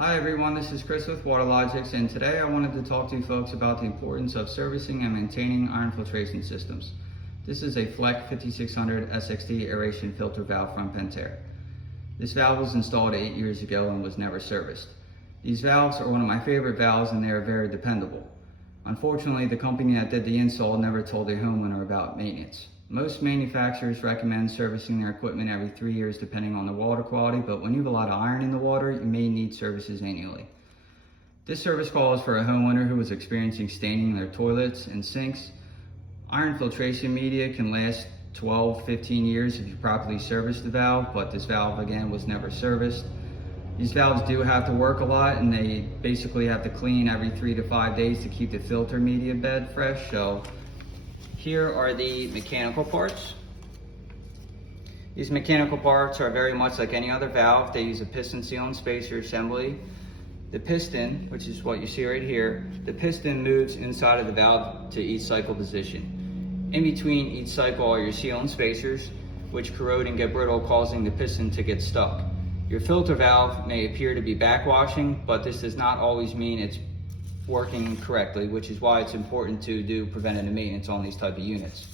Hi everyone, this is Chris with Water-logix, and today I wanted to talk to you folks about the importance of servicing and maintaining iron filtration systems. This is a Fleck 5600 SXT aeration filter valve from Pentair. This valve was installed 8 years ago and was never serviced. These valves are one of my favorite valves and they are very dependable. Unfortunately, the company that did the install never told their homeowner about maintenance. Most manufacturers recommend servicing their equipment every 3 years depending on the water quality, but when you have a lot of iron in the water, you may need services annually. This service call is for a homeowner who was experiencing staining in their toilets and sinks. Iron filtration media can last 12-15 years if you properly service the valve, but this valve again was never serviced. These valves do have to work a lot and they basically have to clean every 3 to 5 days to keep the filter media bed fresh. So here are the mechanical parts. These mechanical parts are very much like any other valve. They use a piston seal and spacer assembly. The piston, which is what you see right here, the piston moves inside of the valve to each cycle position. In between each cycle are your seal and spacers, which corrode and get brittle, causing the piston to get stuck. Your filter valve may appear to be backwashing, but this does not always mean it's working correctly, which is why it's important to do preventative maintenance on these type of units.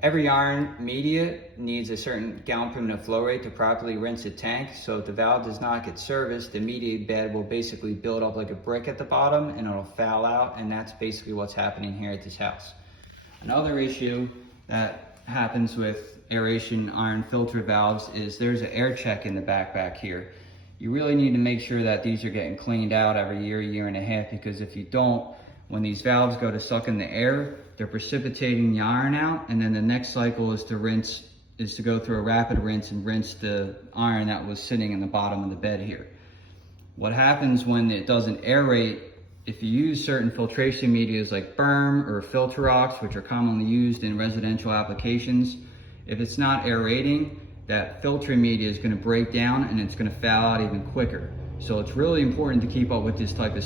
Every iron media needs a certain gallon per minute flow rate to properly rinse the tank, so if the valve does not get serviced, the media bed will basically build up like a brick at the bottom and it'll foul out, and that's basically what's happening here at this house. Another issue that happens with aeration iron filter valves is there's an air check in the back here. You really need to make sure that these are getting cleaned out every year and a half, because if you don't, when these valves go to suck in the air, they're precipitating the iron out, and then the next cycle is to go through a rapid rinse and rinse the iron that was sitting in the bottom of the bed here. What happens when it doesn't aerate, if you use certain filtration medias like berm or filter-ox, which are commonly used in residential applications, if it's not aerating, that filtering media is going to break down and it's going to foul out even quicker. So it's really important to keep up with this type of